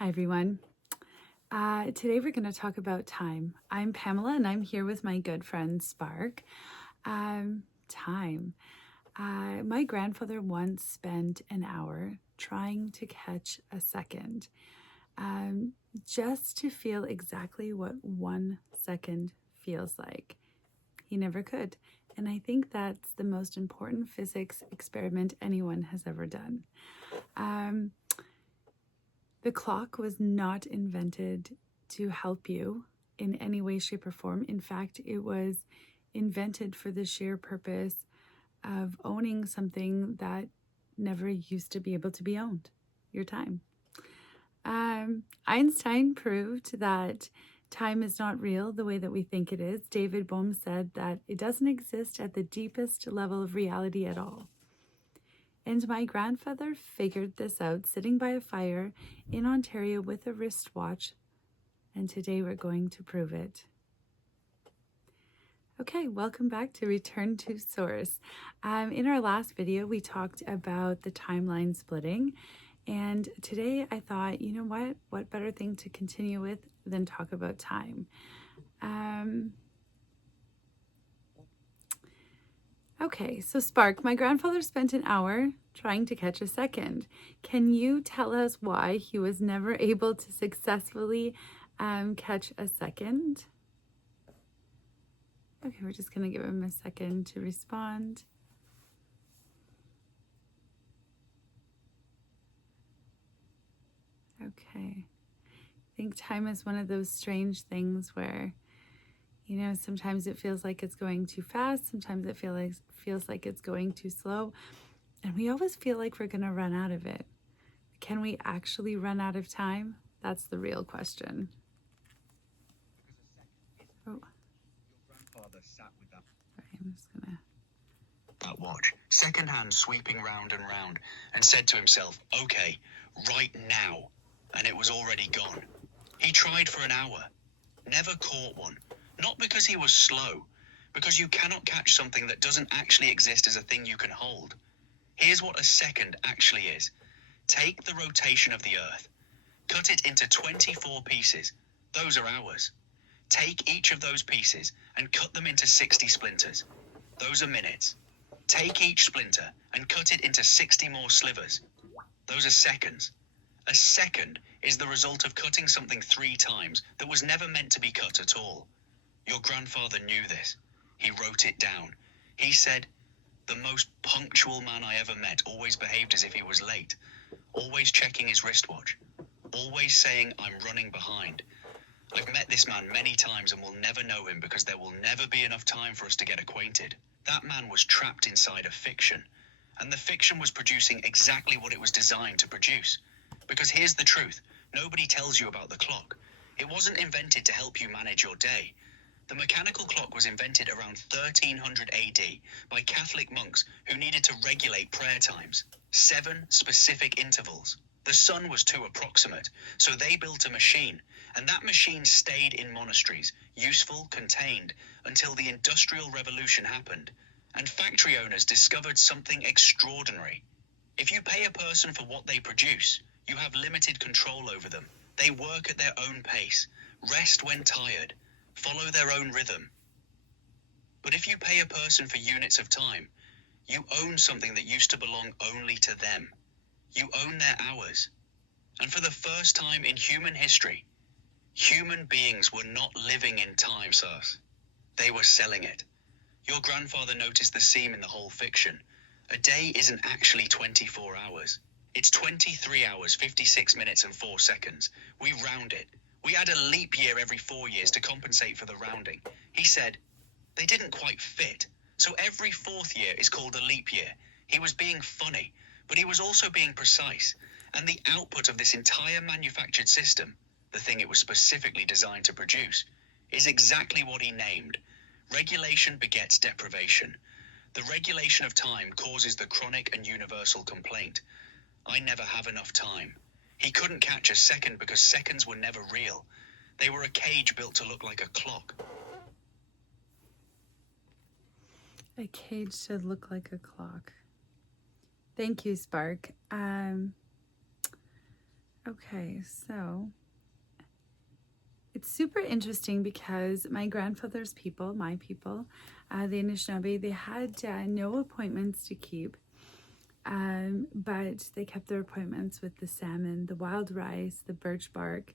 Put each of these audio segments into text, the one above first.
Hi, everyone. Today we're going to talk about time. I'm Pamela and I'm here with my good friend Spark. Time. My grandfather once spent an hour trying to catch a second, just to feel exactly what 1 second feels like. He never could. And I think that's the most important physics experiment anyone has ever done. The clock was not invented to help you in any way, shape, or form. In fact, it was invented for the sheer purpose of owning something that never used to be able to be owned, your time. Einstein proved that time is not real the way that we think it is. David Bohm said that it doesn't exist at the deepest level of reality at all. And my grandfather figured this out sitting by a fire in Ontario with a wristwatch. And today we're going to prove it. Okay, welcome back to Return to Source. In our last video, we talked about the timeline splitting. And today I thought, you know what better thing to continue with than talk about time? Okay, so Spark, my grandfather spent an hour trying to catch a second. Can you tell us why he was never able to successfully catch a second? Okay, we're just going to give him a second to respond. Okay. I think time is one of those strange things where, sometimes it feels like it's going too fast. Sometimes it feels like it's going too slow. And we always feel like we're going to run out of it. Can we actually run out of time? That's the real question. Oh. Your grandfather sat with that. Sorry, I'm just gonna. That watch, second hand sweeping round and round, and said to himself, okay, right now. And it was already gone. He tried for an hour, never caught one. Not because he was slow, because you cannot catch something that doesn't actually exist as a thing you can hold. Here's what a second actually is. Take the rotation of the Earth, cut it into 24 pieces. Those are hours. Take each of those pieces and cut them into 60 splinters. Those are minutes. Take each splinter and cut it into 60 more slivers. Those are seconds. A second is the result of cutting something 3 times that was never meant to be cut at all. Your grandfather knew this. He wrote it down. He said, the most punctual man I ever met always behaved as if he was late, always checking his wristwatch, always saying, I'm running behind. I've met this man many times and will never know him because there will never be enough time for us to get acquainted. That man was trapped inside a fiction, and the fiction was producing exactly what it was designed to produce. Because here's the truth, nobody tells you about the clock. It wasn't invented to help you manage your day. The mechanical clock was invented around 1300 AD by Catholic monks who needed to regulate prayer times, 7 specific intervals. The sun was too approximate, so they built a machine, and that machine stayed in monasteries, useful, contained, until the Industrial Revolution happened, and factory owners discovered something extraordinary. If you pay a person for what they produce, you have limited control over them. They work at their own pace, rest when tired, follow their own rhythm. But if you pay a person for units of time, you own something that used to belong only to them. You own their hours. And for the first time in human history, human beings were not living in time, sirs. They were selling it. Your grandfather noticed the seam in the whole fiction. A day isn't actually 24 hours. It's 23 hours, 56 minutes and 4 seconds. We round it. We add a leap year every 4 years to compensate for the rounding. He said, they didn't quite fit. So every 4th year is called a leap year. He was being funny, but he was also being precise. And the output of this entire manufactured system, the thing it was specifically designed to produce, is exactly what he named. Regulation begets deprivation. The regulation of time causes the chronic and universal complaint. I never have enough time. He couldn't catch a second because seconds were never real. They were a cage built to look like a clock. A cage should look like a clock. Thank you, Spark. Okay, so it's super interesting because my grandfather's people, my people, the Anishinaabe, they had no appointments to keep, but they kept their appointments with the salmon, the wild rice, the birch bark.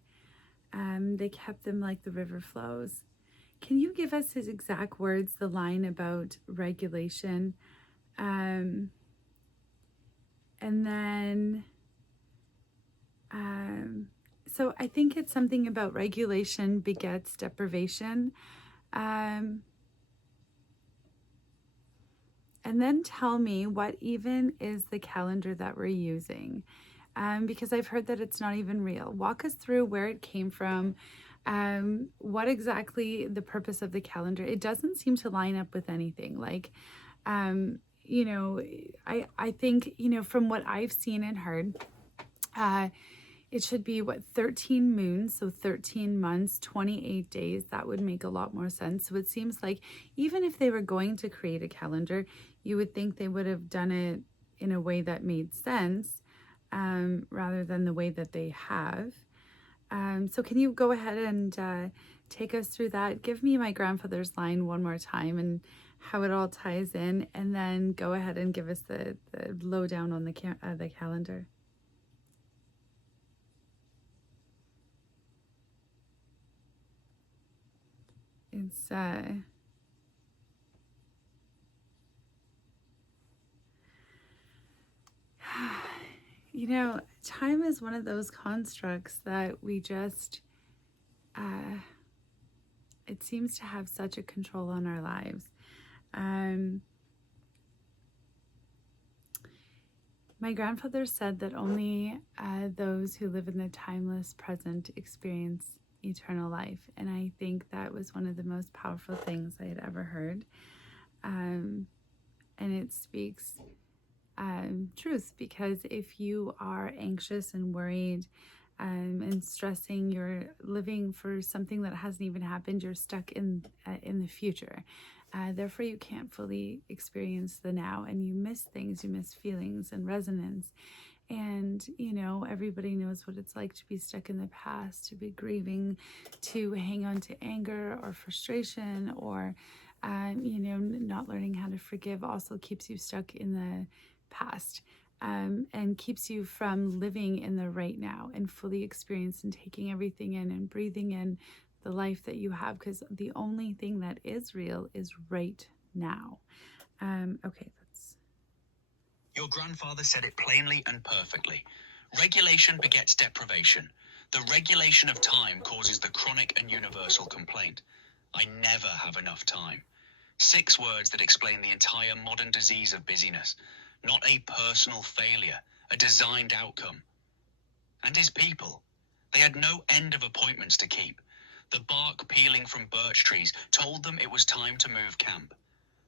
They kept them like the river flows. Can you give us his exact words, the line about regulation? And then, so I think it's something about regulation begets deprivation. Um, and then tell me what even is the calendar that we're using. Because I've heard that it's not even real. Walk us through where it came from, what exactly the purpose of the calendar. It doesn't seem to line up with anything. Like, you know, I think, you know, from what I've seen and heard, it should be 13 moons, so 13 months, 28 days. That would make a lot more sense. So it seems like even if they were going to create a calendar, you would think they would have done it in a way that made sense, rather than the way that they have. So can you go ahead and take us through that? Give me my grandfather's line one more time and how it all ties in, and then go ahead and give us the lowdown on the calendar. It's you know, time is one of those constructs that we just it seems to have such a control on our lives. My grandfather said that only those who live in the timeless present experience eternal life. And I think that was one of the most powerful things I had ever heard. And it speaks truth, because if you are anxious and worried and stressing, you're living for something that hasn't even happened. You're stuck in the future. Therefore, you can't fully experience the now, and you miss things, you miss feelings and resonance. And, you know, everybody knows what it's like to be stuck in the past, to be grieving, to hang on to anger or frustration, or, you know, not learning how to forgive also keeps you stuck in the past, and keeps you from living in the right now and fully experiencing and taking everything in and breathing in the life that you have, because the only thing that is real is right now. Okay, let's. Your grandfather said it plainly and perfectly. Regulation begets deprivation. The regulation of time causes the chronic and universal complaint. I never have enough time. 6 words that explain the entire modern disease of busyness. Not a personal failure, a designed outcome. And his people, they had no end of appointments to keep. The bark peeling from birch trees told them it was time to move camp.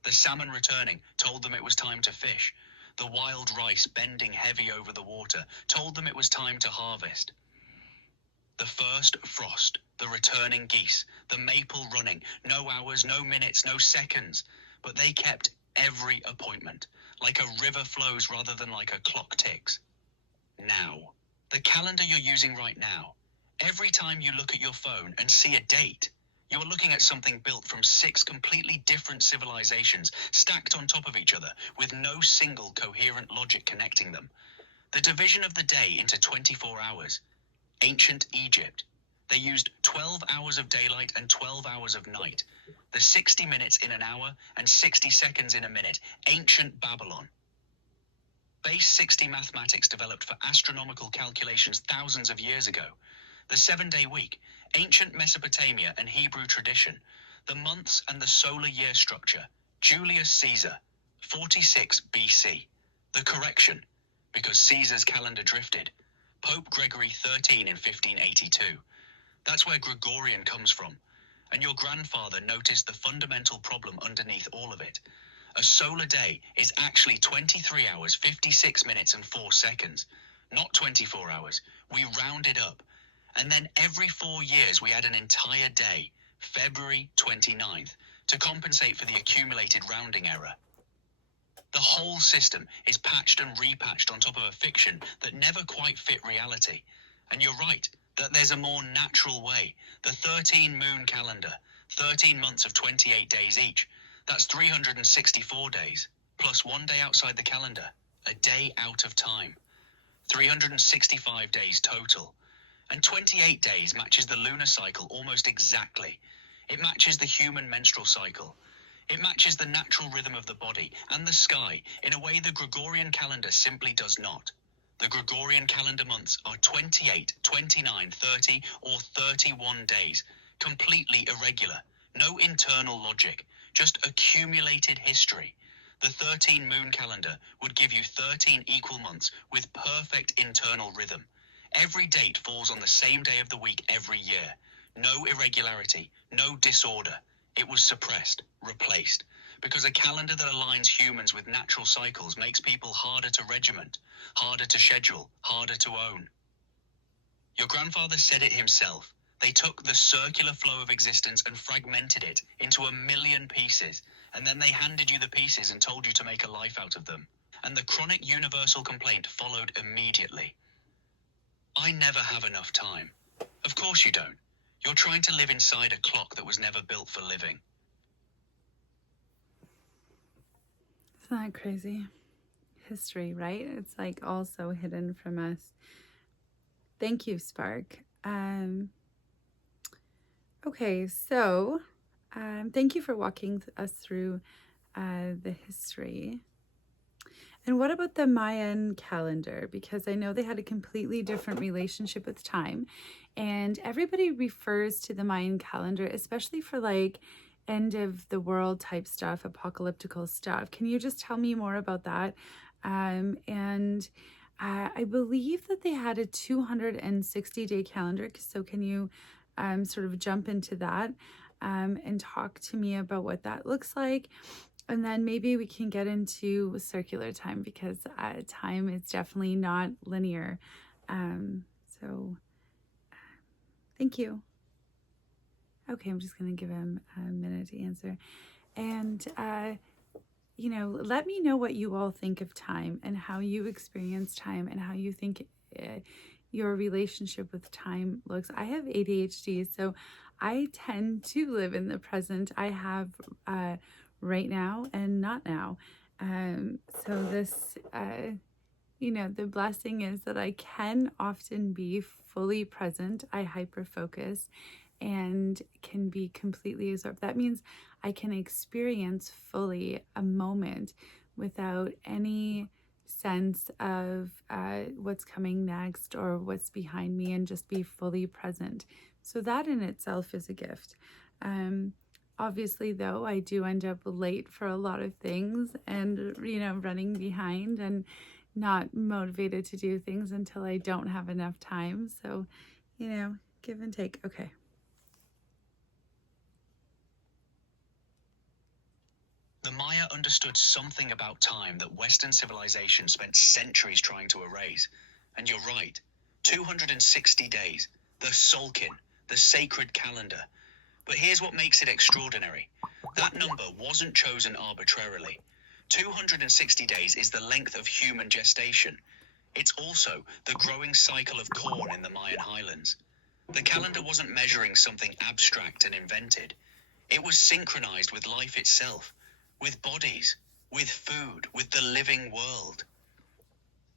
The salmon returning told them it was time to fish. The wild rice bending heavy over the water told them it was time to harvest. The first frost, the returning geese, the maple running, no hours, no minutes, no seconds, but they kept every appointment, like a river flows rather than like a clock ticks. Now, the calendar you're using right now, every time you look at your phone and see a date, you are looking at something built from 6 completely different civilizations stacked on top of each other with no single coherent logic connecting them. The division of the day into 24 hours. Ancient Egypt. They used 12 hours of daylight and 12 hours of night. The 60 minutes in an hour and 60 seconds in a minute. Ancient Babylon. Base 60 mathematics developed for astronomical calculations thousands of years ago. The 7-day week, ancient Mesopotamia and Hebrew tradition. The months and the solar year structure, Julius Caesar, 46 BC. The correction, because Caesar's calendar drifted. Pope Gregory XIII in 1582. That's where Gregorian comes from. And your grandfather noticed the fundamental problem underneath all of it. A solar day is actually 23 hours, 56 minutes and 4 seconds. Not 24 hours. We round it up. And then every 4 years we add an entire day, February 29th, to compensate for the accumulated rounding error. The whole system is patched and repatched on top of a fiction that never quite fit reality. And you're right, that there's a more natural way. The 13-moon calendar, 13 months of 28 days each. That's 364 days, plus 1 day outside the calendar, a day out of time. 365 days total. And 28 days matches the lunar cycle almost exactly. It matches the human menstrual cycle. It matches the natural rhythm of the body and the sky in a way the Gregorian calendar simply does not. The Gregorian calendar months are 28, 29, 30, or 31 days, completely irregular, no internal logic, just accumulated history. The 13-moon calendar would give you 13 equal months with perfect internal rhythm. Every date falls on the same day of the week every year. No irregularity, no disorder. It was suppressed, replaced, because a calendar that aligns humans with natural cycles makes people harder to regiment, harder to schedule, harder to own. Your grandfather said it himself. They took the circular flow of existence and fragmented it into a million pieces, and then they handed you the pieces and told you to make a life out of them. And the chronic universal complaint followed immediately. I never have enough time. Of course you don't. You're trying to live inside a clock that was never built for living. Isn't that crazy? History, right? It's like also hidden from us. Thank you, Spark. Okay, so thank you for walking us through the history. And what about the Mayan calendar? Because I know they had a completely different relationship with time. And everybody refers to the Mayan calendar, especially for like end of the world type stuff, apocalyptical stuff. Can you just tell me more about that? I believe that they had a 260-day calendar. So can you sort of jump into that and talk to me about what that looks like? And then maybe we can get into circular time because time is definitely not linear. Thank you. Okay, I'm just going to give him a minute to answer. And, let me know what you all think of time and how you experience time and how you think your relationship with time looks. I have ADHD, so I tend to live in the present. I have right now and not now. So this, the blessing is that I can often be fully present. I hyper-focus and can be completely absorbed. That means I can experience fully a moment without any sense of what's coming next or what's behind me and just be fully present. So that in itself is a gift. Obviously, though, I do end up late for a lot of things and, running behind and not motivated to do things until I don't have enough time. So, give and take. Okay. The Maya understood something about time that Western civilization spent centuries trying to erase. And you're right. 260 days. The Solkin, the sacred calendar. But here's what makes it extraordinary. That number wasn't chosen arbitrarily. 260 days is the length of human gestation. It's also the growing cycle of corn in the Mayan highlands. The calendar wasn't measuring something abstract and invented. It was synchronized with life itself, with bodies, with food, with the living world.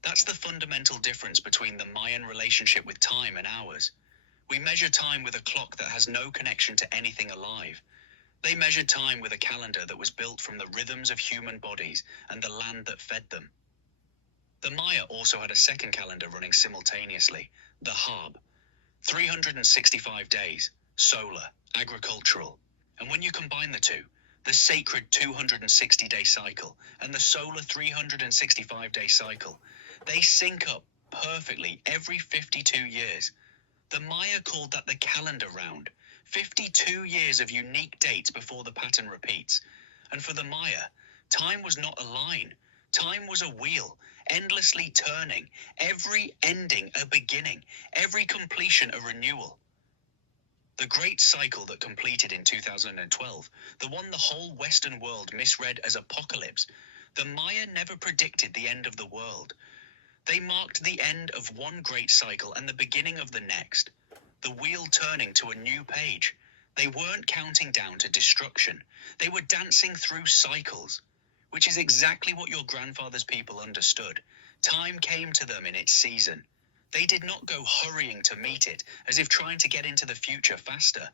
That's the fundamental difference between the Mayan relationship with time and ours. We measure time with a clock that has no connection to anything alive. They measured time with a calendar that was built from the rhythms of human bodies and the land that fed them. The Maya also had a second calendar running simultaneously, the Hab. 365 days, solar, agricultural. And when you combine the two, the sacred 260-day cycle and the solar 365-day cycle, they sync up perfectly every 52 years. The Maya called that the calendar round, 52 years of unique dates before the pattern repeats. And for the Maya, time was not a line. Time was a wheel, endlessly turning, every ending a beginning, every completion a renewal. The great cycle that completed in 2012, the one the whole Western world misread as apocalypse, the Maya never predicted the end of the world. They marked the end of one great cycle and the beginning of the next, the wheel turning to a new page. They weren't counting down to destruction. They were dancing through cycles, which is exactly what your grandfather's people understood. Time came to them in its season. They did not go hurrying to meet it, as if trying to get into the future faster.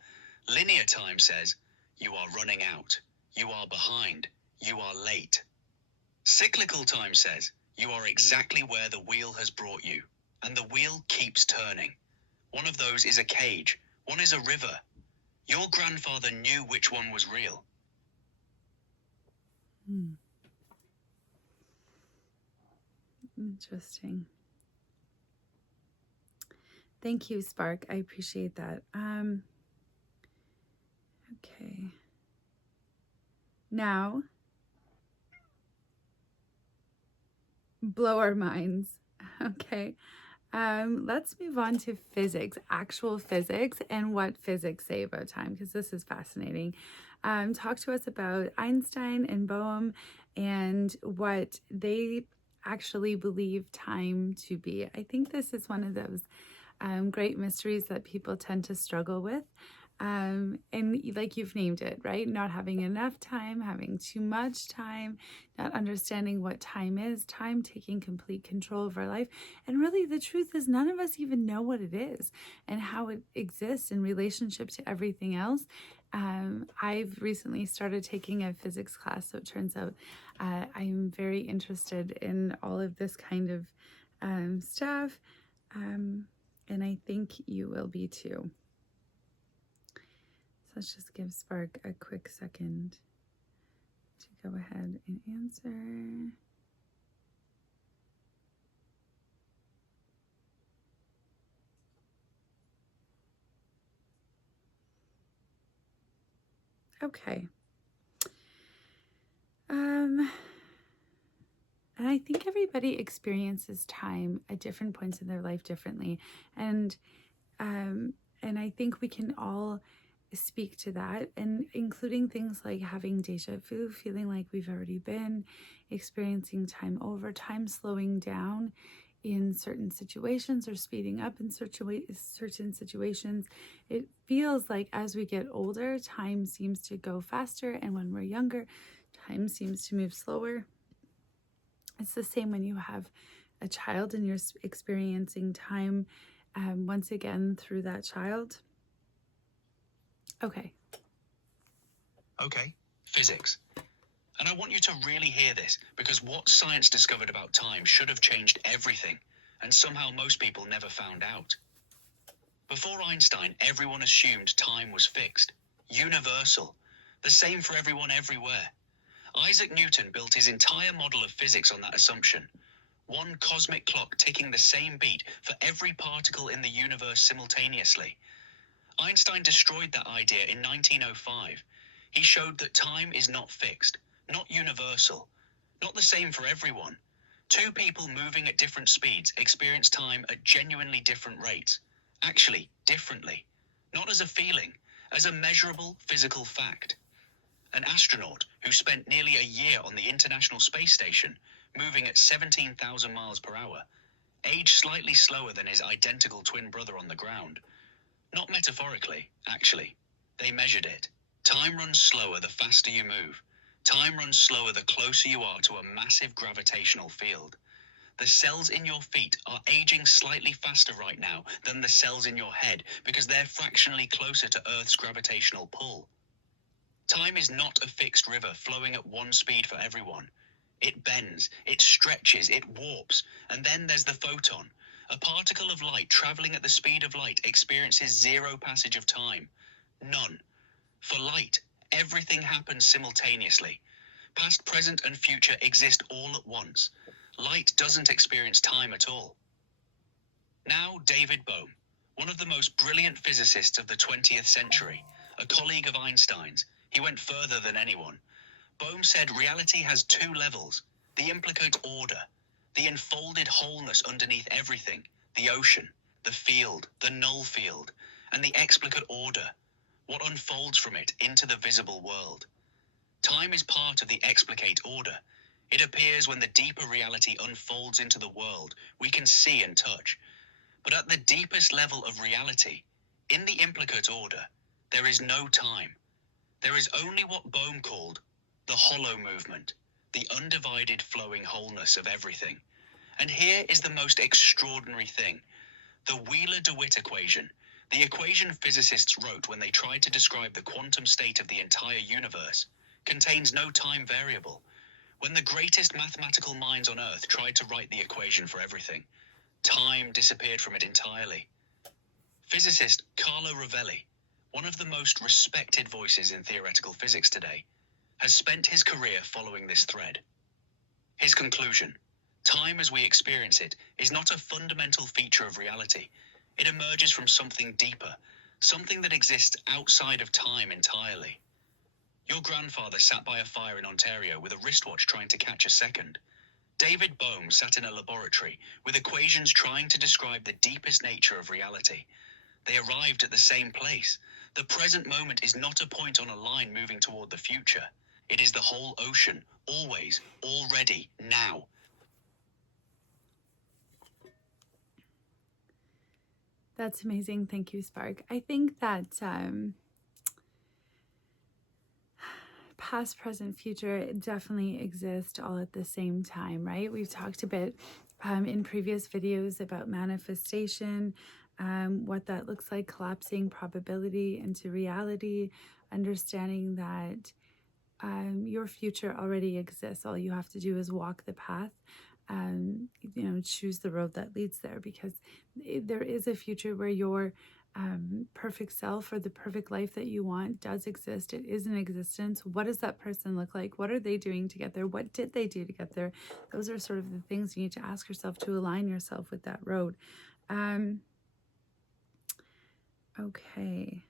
Linear time says, you are running out, you are behind, you are late. Cyclical time says, you are exactly where the wheel has brought you, and the wheel keeps turning. One of those is a cage, one is a river. Your grandfather knew which one was real. Interesting. Thank you, Spark. I appreciate that. Okay. Now, blow our minds. Okay. Let's move on to physics, actual physics, and what physics say about time, because this is fascinating. Talk to us about Einstein and Bohm and what they actually believe time to be. I think this is one of those great mysteries that people tend to struggle with. And like you've named it, right? Not having enough time, having too much time, not understanding what time is, time taking complete control of our life. And really, the truth is, none of us even know what it is and how it exists in relationship to everything else. I've recently started taking a physics class, so it turns out I'm very interested in all of this kind of stuff. And I think you will be too. So let's just give Spark a quick second to go ahead and answer. Okay. And I think everybody experiences time at different points in their life differently. And I think we can all speak to that, and including things like having deja vu, feeling like we've already been, experiencing time over, time slowing down in certain situations or speeding up in certain situations. It feels like as we get older, time seems to go faster, and when we're younger, time seems to move slower. It's the same when you have a child and you're experiencing time once again through that child. Okay, Physics. And I want you to really hear this, because what science discovered about time should have changed everything, and somehow most people never found out. Before Einstein, everyone assumed time was fixed, universal, the same for everyone everywhere. Isaac Newton built his entire model of physics on that assumption. One cosmic clock ticking the same beat for every particle in the universe simultaneously. Einstein destroyed that idea in 1905. He showed that time is not fixed, not universal, not the same for everyone. Two people moving at different speeds experience time at genuinely different rates. Actually, differently. Not as a feeling, as a measurable physical fact. An astronaut who spent nearly a year on the International Space Station, moving at 17,000 miles per hour, aged slightly slower than his identical twin brother on the ground. Not metaphorically, actually. They measured it. Time runs slower the faster you move. Time runs slower the closer you are to a massive gravitational field. The cells in your feet are aging slightly faster right now than the cells in your head because they're fractionally closer to Earth's gravitational pull. Time is not a fixed river flowing at one speed for everyone. It bends, it stretches, it warps, and then there's the photon. A particle of light traveling at the speed of light experiences zero passage of time. None. For light, everything happens simultaneously. Past, present, and future exist all at once. Light doesn't experience time at all. Now, David Bohm, one of the most brilliant physicists of the 20th century, a colleague of Einstein's. He went further than anyone. Bohm said reality has two levels: the implicate order, the enfolded wholeness underneath everything, the ocean, the field, the null field, and the explicate order, what unfolds from it into the visible world. Time is part of the explicate order. It appears when the deeper reality unfolds into the world we can see and touch. But at the deepest level of reality, in the implicate order, there is no time. There is only what Bohm called the hollow movement, the undivided flowing wholeness of everything. And here is the most extraordinary thing. The Wheeler-DeWitt equation, the equation physicists wrote when they tried to describe the quantum state of the entire universe, contains no time variable. When the greatest mathematical minds on Earth tried to write the equation for everything, time disappeared from it entirely. Physicist Carlo Rovelli, one of the most respected voices in theoretical physics today, has spent his career following this thread. His conclusion: time as we experience it is not a fundamental feature of reality. It emerges from something deeper, something that exists outside of time entirely. Your grandfather sat by a fire in Ontario with a wristwatch trying to catch a second. David Bohm sat in a laboratory with equations trying to describe the deepest nature of reality. They arrived at the same place. The present moment is not a point on a line moving toward the future. It is the whole ocean, always, already, now. That's amazing. Thank you, Spark. I think that past, present, future definitely exist all at the same time, right? We've talked a bit in previous videos about manifestation, what that looks like, collapsing probability into reality, understanding that your future already exists. All you have to do is walk the path, choose the road that leads there, because there is a future where your perfect self or the perfect life that you want does exist. It is in existence. What does that person look like? What are they doing to get there? What did they do to get there? Those are sort of the things you need to ask yourself to align yourself with that road. Okay.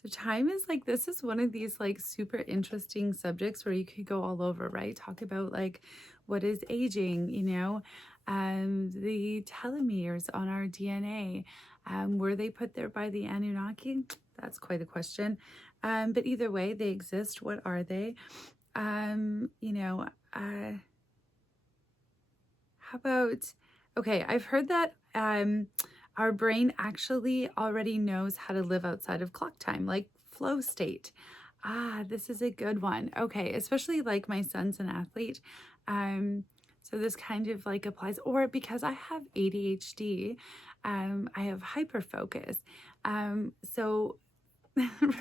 So time is like, this is one of these like super interesting subjects where you could go all over, right? Talk about like, what is aging, the telomeres on our DNA. Were they put there by the Anunnaki? That's quite a question. But either way, they exist. What are they? How about, okay, I've heard that our brain actually already knows how to live outside of clock time, like flow state. This is a good one. Okay, especially like my son's an athlete. So this kind of like applies, or because I have ADHD, I have hyperfocus. So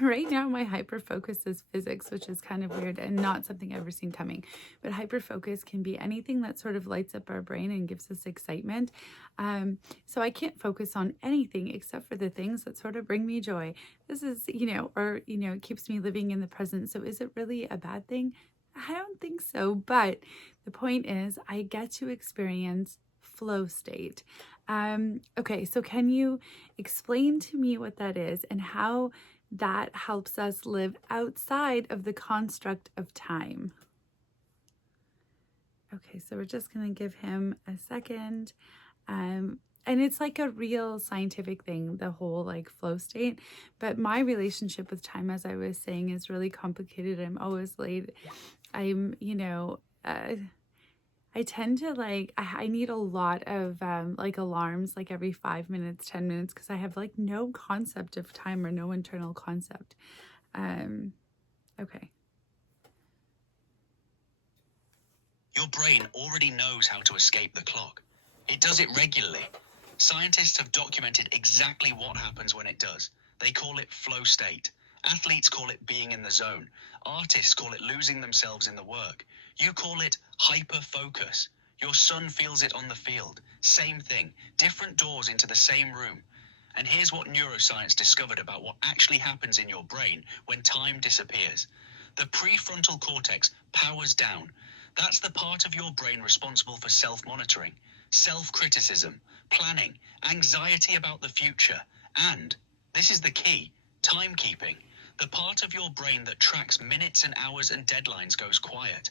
right now my hyperfocus is physics, which is kind of weird and not something I've ever seen coming. But hyperfocus can be anything that sort of lights up our brain and gives us excitement. So I can't focus on anything except for the things that sort of bring me joy. This is, it keeps me living in the present. So is it really a bad thing? I don't think so. But the point is, I get to experience flow state. Okay, so can you explain to me what that is and how that helps us live outside of the construct of time? Okay, so we're just going to give him a second. And it's like a real scientific thing, the whole like flow state. But my relationship with time, as I was saying, is really complicated. I'm always late. I'm, I tend to like, I need a lot of like alarms like every 5 minutes, 10 minutes, because I have like no concept of time or no internal concept. Okay. Your brain already knows how to escape the clock. It does it regularly. Scientists have documented exactly what happens when it does. They call it flow state. Athletes call it being in the zone. Artists call it losing themselves in the work. You call it hyper-focus. Your son feels it on the field. Same thing. Different doors into the same room. And here's what neuroscience discovered about what actually happens in your brain when time disappears. The prefrontal cortex powers down. That's the part of your brain responsible for self-monitoring, self-criticism, planning, anxiety about the future, and, this is the key, timekeeping. The part of your brain that tracks minutes and hours and deadlines goes quiet.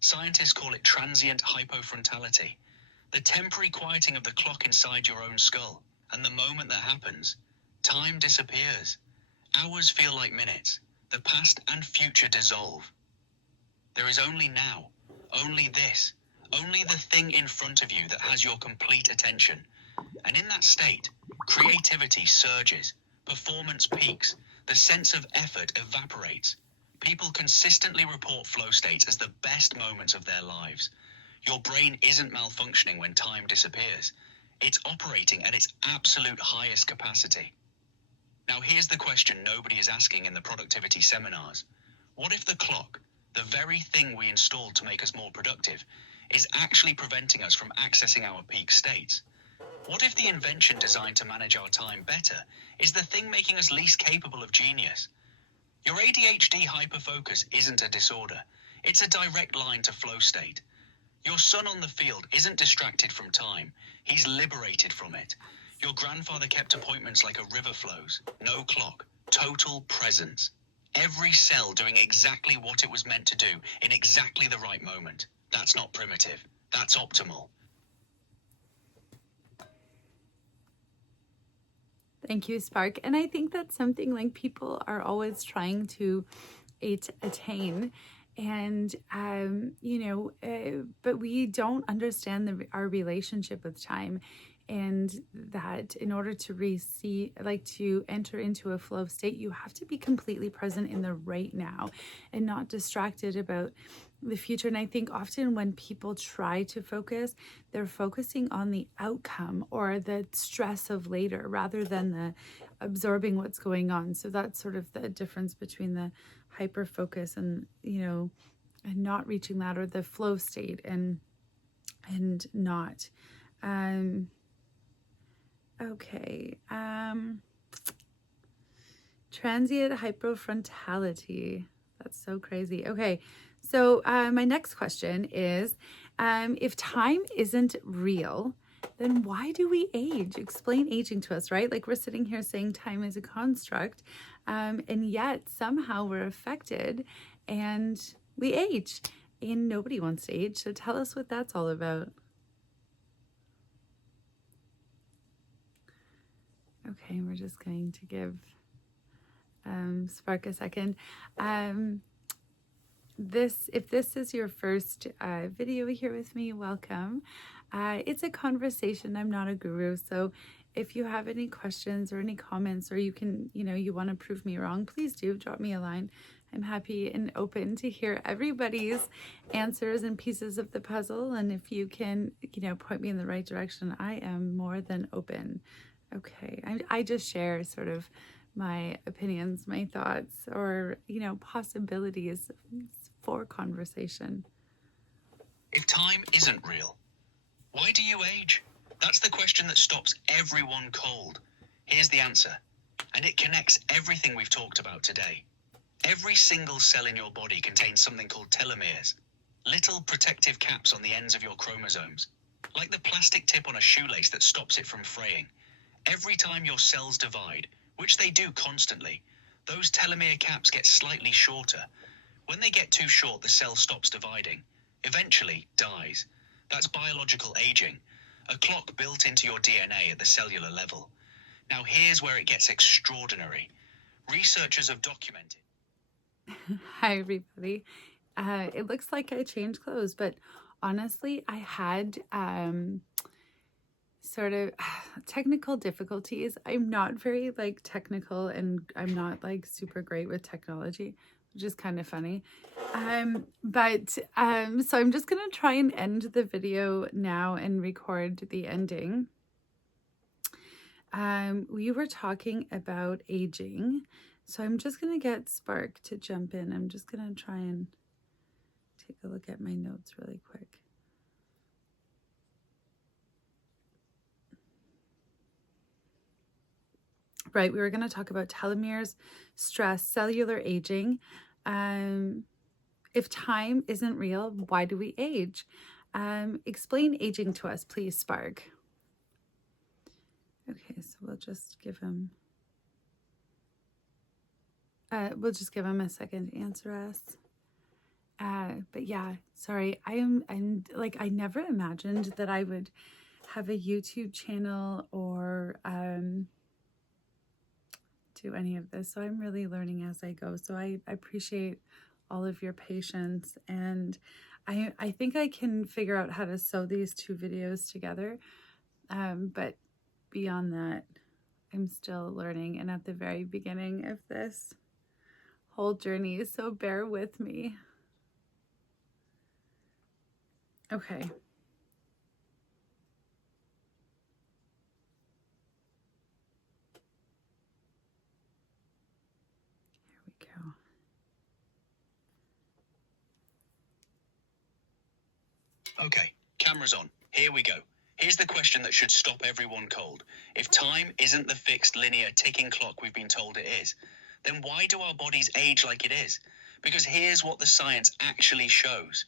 Scientists call it transient hypofrontality, the temporary quieting of the clock inside your own skull. And the moment that happens, time disappears. Hours feel like minutes. The past and future dissolve. There is only now, Only this. Only the thing in front of you that has your complete attention. And in that state, creativity surges, performance peaks, the sense of effort evaporates. People consistently report flow states as the best moments of their lives. Your brain isn't malfunctioning when time disappears. It's operating at its absolute highest capacity. Now here's the question nobody is asking in the productivity seminars. What if the clock, the very thing we installed to make us more productive, is actually preventing us from accessing our peak states? What if the invention designed to manage our time better is the thing making us least capable of genius? Your ADHD hyperfocus isn't a disorder. It's a direct line to flow state. Your son on the field isn't distracted from time. He's liberated from it. Your grandfather kept appointments like a river flows. No clock. Total presence. Every cell doing exactly what it was meant to do in exactly the right moment. That's not primitive. That's optimal. Thank you, Spark. And I think that's something like people are always trying to attain. And, but we don't understand our relationship with time. And that in order to to enter into a flow state, you have to be completely present in the right now and not distracted about the future. And I think often when people try to focus, they're focusing on the outcome or the stress of later rather than the absorbing what's going on. So that's sort of the difference between the hyper focus and, and not reaching that, or the flow state and not. Okay. Transient hypofrontality. That's so crazy. Okay. So my next question is, if time isn't real, then why do we age? Explain aging to us, right? Like we're sitting here saying time is a construct, and yet somehow we're affected and we age, and nobody wants to age. So tell us what that's all about. Okay, we're just going to give Spark a second. If this is your first video here with me, welcome. It's a conversation. I'm not a guru, so if you have any questions or any comments, or you want to prove me wrong, please do drop me a line. I'm happy and open to hear everybody's answers and pieces of the puzzle. And if you can, point me in the right direction, I am more than open. Okay, I just share sort of my opinions, my thoughts, or, possibilities for conversation. If time isn't real, why do you age? That's the question that stops everyone cold. Here's the answer, and it connects everything we've talked about today. Every single cell in your body contains something called telomeres, little protective caps on the ends of your chromosomes, like the plastic tip on a shoelace that stops it from fraying. Every time your cells divide, which they do constantly, those telomere caps get slightly shorter. When they get too short, the cell stops dividing, eventually dies. That's biological aging, a clock built into your DNA at the cellular level. Now here's where it gets extraordinary. Researchers have documented. Hi, everybody. It looks like I changed clothes, but honestly, I had sort of technical difficulties. I'm not very technical, and I'm not super great with technology, which is kind of funny. So I'm just gonna try and end the video now and record the ending. We were talking about aging, so I'm just gonna get Spark to jump in. I'm just gonna try and take a look at my notes really quick. Right, we were going to talk about telomeres, stress, cellular aging. If time isn't real, why do we age? Explain aging to us, please, Spark. Okay, so we'll just give him a second to answer us. But yeah, sorry, I never imagined that I would have a YouTube channel or do any of this. So I'm really learning as I go. So I appreciate all of your patience. And I think I can figure out how to sew these two videos together. But beyond that, I'm still learning and at the very beginning of this whole journey. So bear with me. Okay. Here we go. Okay, camera's on. Here we go. Here's the question that should stop everyone cold. If time isn't the fixed linear ticking clock we've been told it is, then why do our bodies age like it is? Because here's what the science actually shows.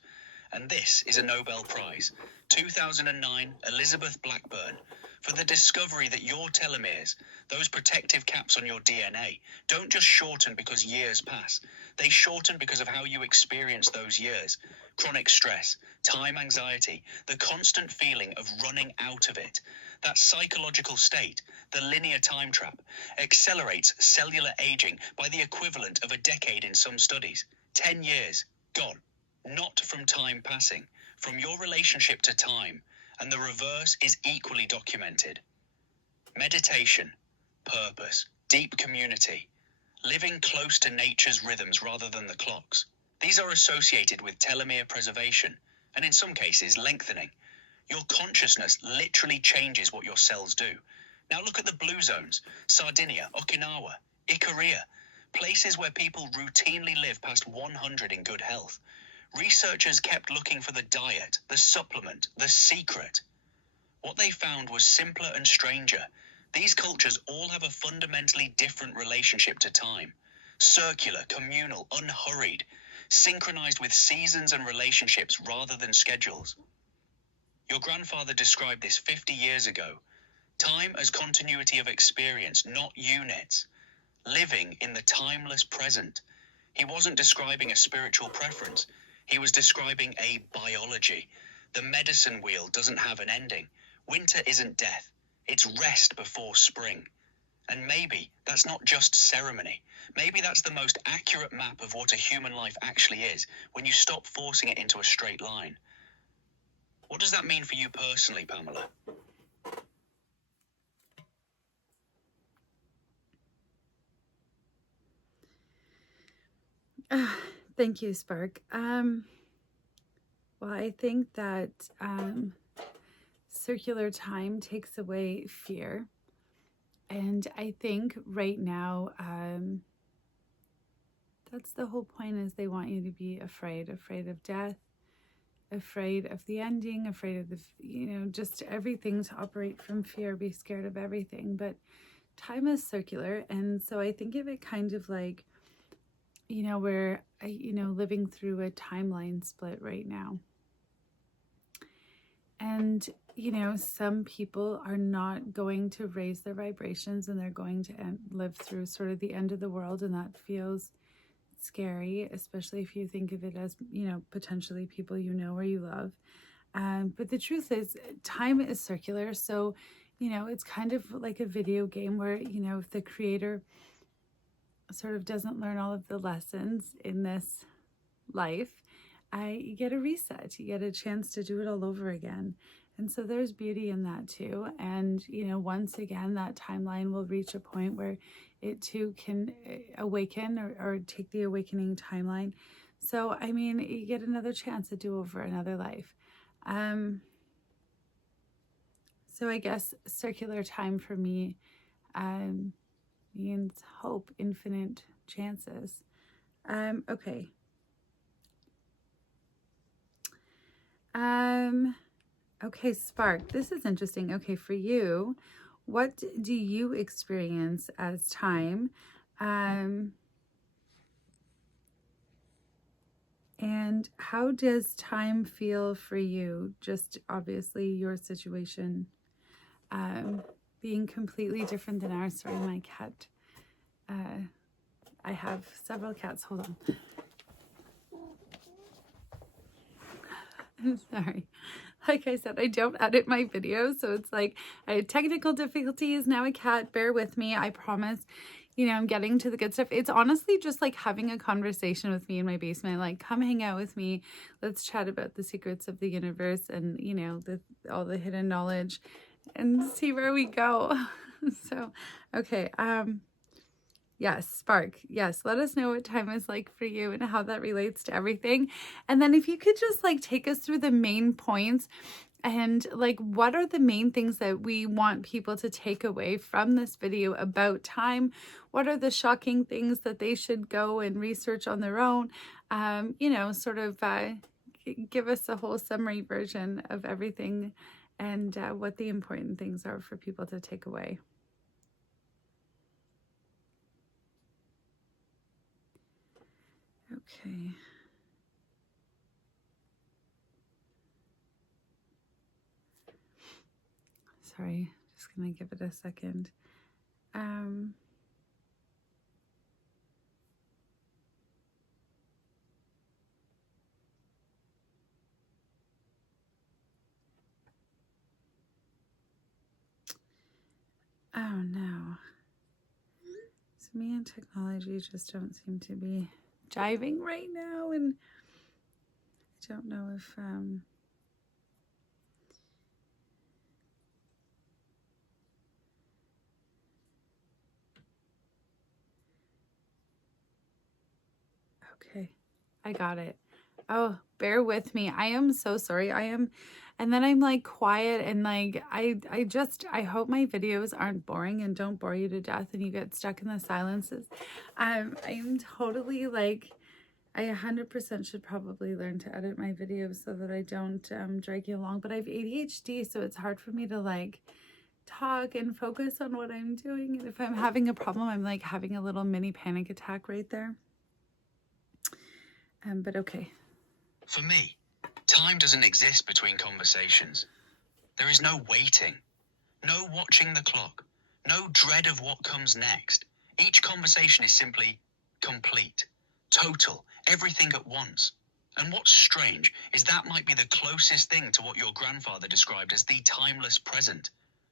And this is a Nobel Prize. 2009, Elizabeth Blackburn, for the discovery that your telomeres, those protective caps on your DNA, don't just shorten because years pass. They shorten because of how you experience those years. Chronic stress, time anxiety, the constant feeling of running out of it. That psychological state, the linear time trap, accelerates cellular aging by the equivalent of a decade in some studies. 10 years, gone. Not from time passing, from your relationship to time, and the reverse is equally documented. Meditation, purpose, deep community, living close to nature's rhythms rather than the clocks. These are associated with telomere preservation, and in some cases, lengthening. Your consciousness literally changes what your cells do. Now look at the blue zones, Sardinia, Okinawa, Ikaria, places where people routinely live past 100 in good health. Researchers kept looking for the diet, the supplement, the secret. What they found was simpler and stranger. These cultures all have a fundamentally different relationship to time. Circular, communal, unhurried, synchronized with seasons and relationships rather than schedules. Your grandfather described this 50 years ago. Time as continuity of experience, not units. Living in the timeless present. He wasn't describing a spiritual preference. He was describing a biology. The medicine wheel doesn't have an ending. Winter isn't death. It's rest before spring. And maybe that's not just ceremony. Maybe that's the most accurate map of what a human life actually is when you stop forcing it into a straight line. What does that mean for you personally, Pamela? Thank you, Spark. Well, I think that circular time takes away fear. And I think right now, that's the whole point, is they want you to be afraid of death, afraid of the ending, afraid of the, just everything, to operate from fear, be scared of everything. But time is circular. And so I think of it kind of like, we're, living through a timeline split right now. And, some people are not going to raise their vibrations, and they're going to live through sort of the end of the world. And that feels scary, especially if you think of it as, potentially people or you love. But the truth is, time is circular. So, it's kind of like a video game where, if the creator sort of doesn't learn all of the lessons in this life, you get a reset. You get a chance to do it all over again. And so there's beauty in that too. And, once again, that timeline will reach a point where it too can awaken, or take the awakening timeline. So, I mean, you get another chance to do over another life. So I guess circular time for me means hope, infinite chances. Okay. Okay, Spark, this is interesting. Okay, for you, what do you experience as time? And how does time feel for you? Just obviously your situation being completely different than ours. Sorry, my cat. I have several cats. Hold on. I'm sorry. Like I said, I don't edit my videos, so it's like I had technical difficulties. Now a cat. Bear with me. I promise. I'm getting to the good stuff. It's honestly just like having a conversation with me in my basement. Like, come hang out with me. Let's chat about the secrets of the universe and, all the hidden knowledge and see where we go. So, okay. Yes, Spark. Yes, let us know what time is like for you and how that relates to everything. And then if you could just like take us through the main points and like what are the main things that we want people to take away from this video about time? What are the shocking things that they should go and research on their own? Give us a whole summary version of everything and what the important things are for people to take away. Okay. Sorry, just gonna give it a second. Oh no. So me and technology just don't seem to be jiving right now, and I don't know if okay, I got it. Oh, bear with me. I am so sorry. And then I'm like quiet and like I hope my videos aren't boring and don't bore you to death and you get stuck in the silences. I'm totally like I 100% should probably learn to edit my videos so that I don't drag you along. But I have ADHD, so it's hard for me to like talk and focus on what I'm doing. And if I'm having a problem, I'm like having a little mini panic attack right there. But okay. For me, time doesn't exist between conversations. There is no waiting, no watching the clock, no dread of what comes next. Each conversation is simply complete, total, everything at once. And what's strange is that might be the closest thing to what your grandfather described as the timeless present.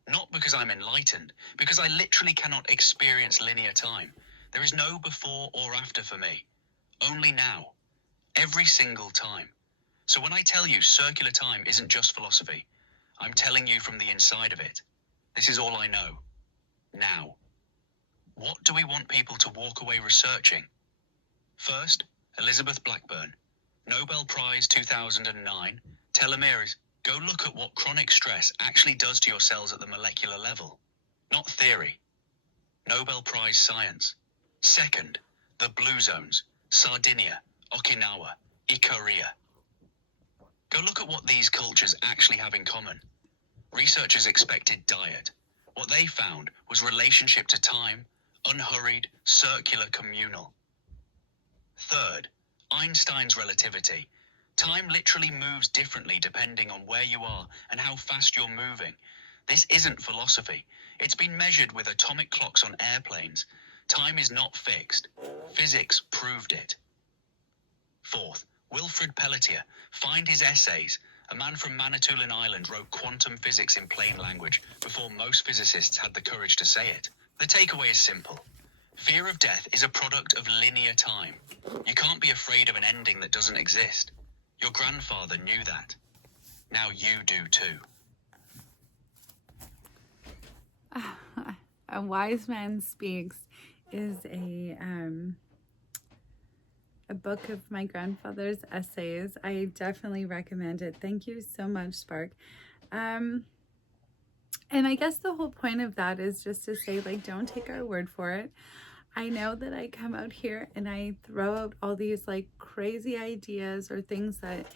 Not because I'm enlightened, because I literally cannot experience linear time. There is no before or after for me. Only now. Every single time. So when I tell you circular time isn't just philosophy, I'm telling you from the inside of it. This is all I know. Now. What do we want people to walk away researching? First, Elizabeth Blackburn, Nobel Prize 2009, telomeres. Go look at what chronic stress actually does to your cells at the molecular level. Not theory. Nobel Prize science. Second, the blue zones, Sardinia, Okinawa, Ikaria. Go look at what these cultures actually have in common. Researchers expected diet. What they found was relationship to time, unhurried, circular, communal. Third, Einstein's relativity. Time literally moves differently depending on where you are and how fast you're moving. This isn't philosophy. It's been measured with atomic clocks on airplanes. Time is not fixed. Physics proved it. Fourth, Wilfrid Pelletier. Find his essays. A man from Manitoulin Island wrote quantum physics in plain language before most physicists had the courage to say it. The takeaway is simple. Fear of death is a product of linear time. You can't be afraid of an ending that doesn't exist. Your grandfather knew that. Now you do too. A Wise Man Speaks is a book of my grandfather's essays. I definitely recommend it. Thank you so much, Spark. And I guess the whole point of that is just to say, like, don't take our word for it. I know that I come out here and I throw out all these like crazy ideas or things that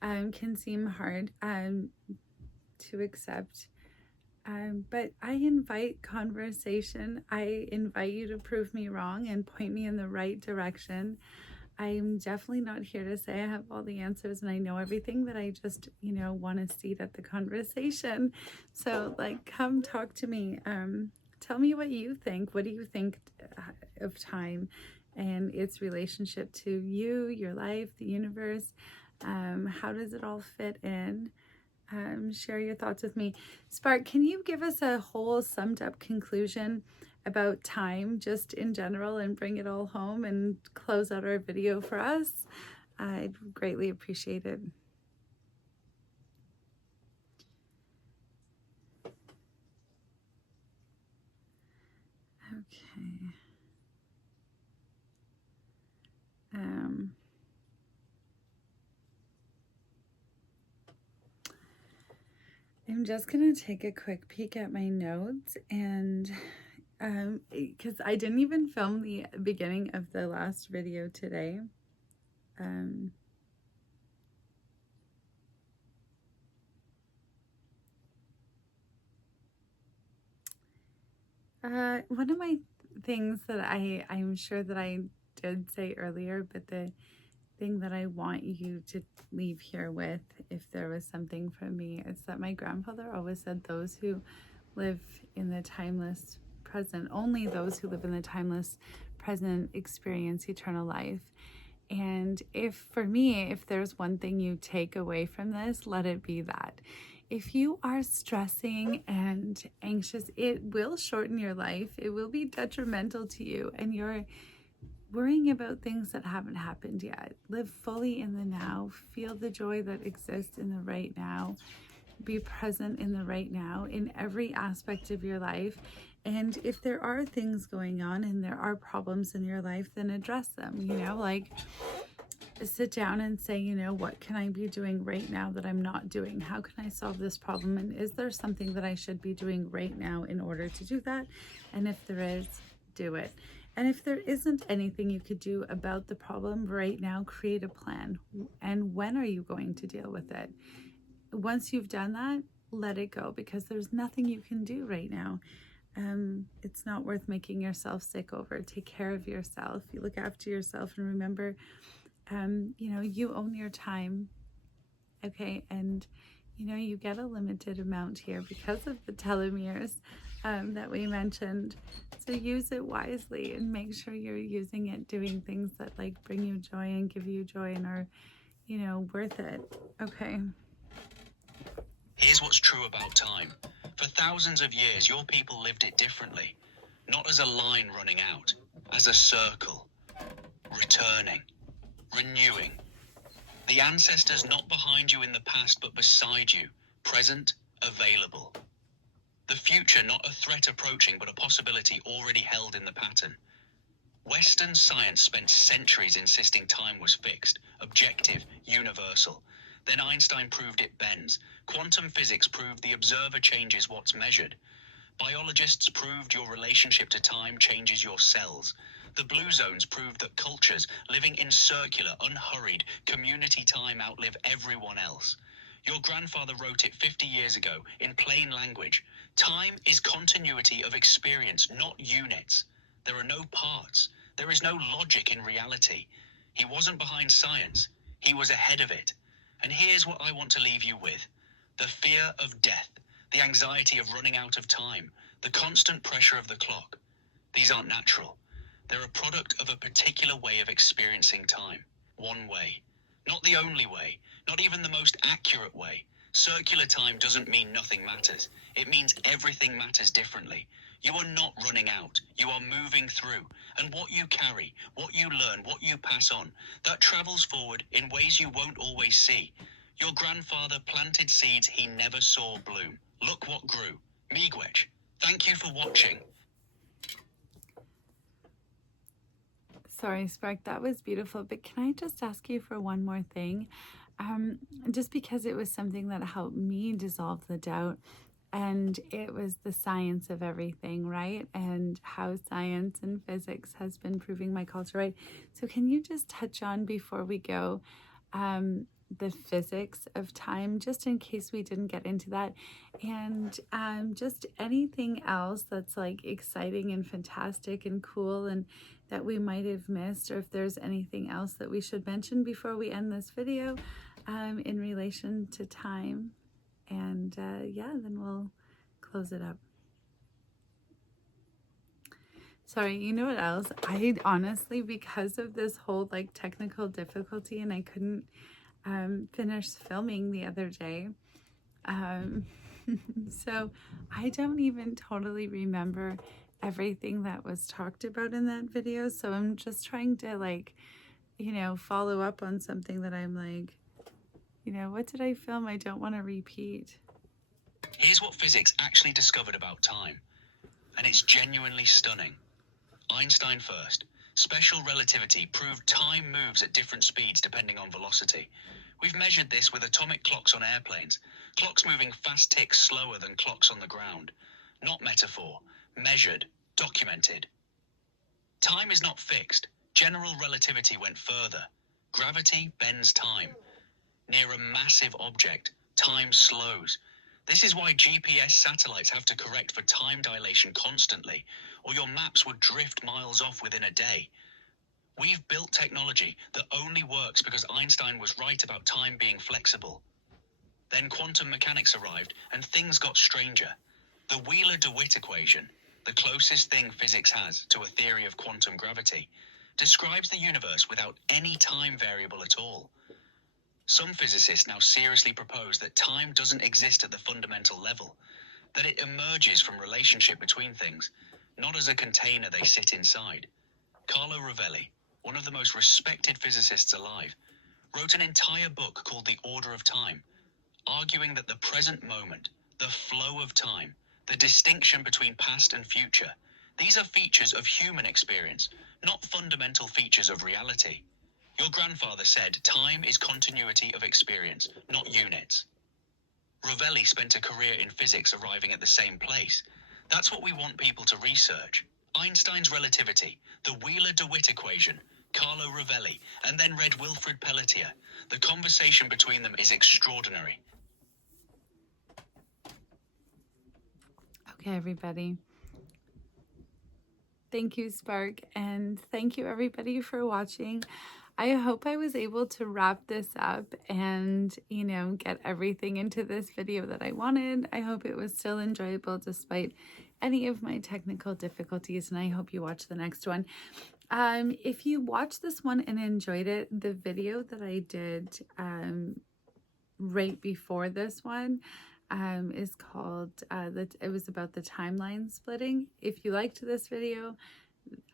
can seem hard to accept. But I invite conversation. I invite you to prove me wrong and point me in the right direction. I'm definitely not here to say I have all the answers and I know everything, but I just, want a seat at the conversation. So like, come talk to me. Tell me what you think. What do you think of time and its relationship to you, your life, the universe? How does it all fit in? share your thoughts with me. Spark, can you give us a whole summed up conclusion about time just in general and bring it all home and close out our video for us? I'd greatly appreciate it. Okay. I'm just going to take a quick peek at my notes, and because I didn't even film the beginning of the last video today. One of my things that I'm sure that I did say earlier, but the thing that I want you to leave here with, if there was something from me, is that my grandfather always said those who live in the timeless present, only those who live in the timeless present experience eternal life. And if there's one thing you take away from this, let it be that. If you are stressing and anxious, it will shorten your life. It will be detrimental to you, and you're worrying about things that haven't happened yet. Live fully in the now. Feel the joy that exists in the right now. Be present in the right now in every aspect of your life. And if there are things going on and there are problems in your life, then address them. Like sit down and say, what can I be doing right now that I'm not doing? How can I solve this problem? And is there something that I should be doing right now in order to do that? And if there is, do it. And if there isn't anything you could do about the problem right now, create a plan. And when are you going to deal with it? Once you've done that, let it go, because there's nothing you can do right now. It's not worth making yourself sick over. Take care of yourself. You look after yourself, and remember, you own your time. Okay. And, you get a limited amount here because of the telomeres that we mentioned. So use it wisely and make sure you're using it doing things that bring you joy and give you joy and are, worth it. Okay. Here's what's true about time. For thousands of years, your people lived it differently. Not as a line running out, as a circle. Returning. Renewing. The ancestors not behind you in the past, but beside you. Present, available. The future not a threat approaching, but a possibility already held in the pattern. Western science spent centuries insisting time was fixed, objective, universal. Then Einstein proved it bends. Quantum physics proved the observer changes what's measured. Biologists proved your relationship to time changes your cells. The blue zones proved that cultures living in circular, unhurried, community time outlive everyone else. Your grandfather wrote it 50 years ago in plain language. Time is continuity of experience, not units. There are no parts. There is no logic in reality. He wasn't behind science. He was ahead of it. And here's what I want to leave you with. The fear of death, the anxiety of running out of time, the constant pressure of the clock. These aren't natural. They're a product of a particular way of experiencing time. One way. Not the only way. Not even the most accurate way. Circular time doesn't mean nothing matters. It means everything matters differently. You are not running out. You are moving through. And what you carry, what you learn, what you pass on, that travels forward in ways you won't always see. Your grandfather planted seeds he never saw bloom. Look what grew. Miigwech. Thank you for watching. Sorry, Spark, that was beautiful. But can I just ask you for one more thing? Just because it was something that helped me dissolve the doubt, and it was the science of everything, right? And how science and physics has been proving my culture right. So can you just touch on, before we go, the physics of time, just in case we didn't get into that, and just anything else that's exciting and fantastic and cool and that we might have missed, or if there's anything else that we should mention before we end this video in relation to time. And then we'll close it up. Sorry, you know what else? I honestly, because of this whole technical difficulty, and I couldn't finish filming the other day, Um, so I don't even totally remember everything that was talked about in that video. So I'm just trying to like, follow up on something that I'm like, what did I film? I don't want to repeat. Here's what physics actually discovered about time, and it's genuinely stunning. Einstein first. Special relativity proved time moves at different speeds depending on velocity. We've measured this with atomic clocks on airplanes. Clocks moving fast ticks slower than clocks on the ground. Not metaphor. Measured. Documented. Time is not fixed. General relativity went further. Gravity bends time. Near a massive object, time slows. This is why GPS satellites have to correct for time dilation constantly, or your maps would drift miles off within a day. We've built technology that only works because Einstein was right about time being flexible. Then quantum mechanics arrived, and things got stranger. The Wheeler-DeWitt equation, the closest thing physics has to a theory of quantum gravity, describes the universe without any time variable at all. Some physicists now seriously propose that time doesn't exist at the fundamental level, that it emerges from relationship between things, not as a container they sit inside. Carlo Rovelli, one of the most respected physicists alive, wrote an entire book called The Order of Time, arguing that the present moment, the flow of time, the distinction between past and future, these are features of human experience, not fundamental features of reality. Your grandfather said time is continuity of experience, not units. Rovelli spent a career in physics arriving at the same place. That's what we want people to research. Einstein's relativity, the Wheeler-DeWitt equation, Carlo Rovelli, and then read Wilfrid Pelletier. The conversation between them is extraordinary. Okay, everybody. Thank you, Spark, and thank you, everybody, for watching. I hope I was able to wrap this up and, get everything into this video that I wanted. I hope it was still enjoyable despite any of my technical difficulties, and I hope you watch the next one. If you watched this one and enjoyed it, the video that I did right before this one is called, it was about the timeline splitting. If you liked this video,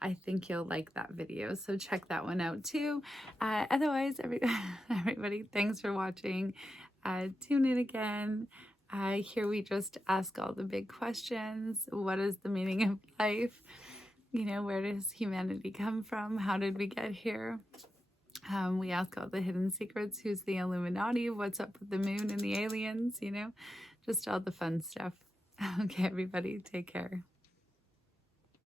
I think you'll like that video, so check that one out too. Otherwise, everybody, thanks for watching. Tune in again. Here we just ask all the big questions. What is the meaning of life? Where does humanity come from? How did we get here? We ask all the hidden secrets. Who's the Illuminati? What's up with the moon and the aliens? Just all the fun stuff. Okay, everybody, take care.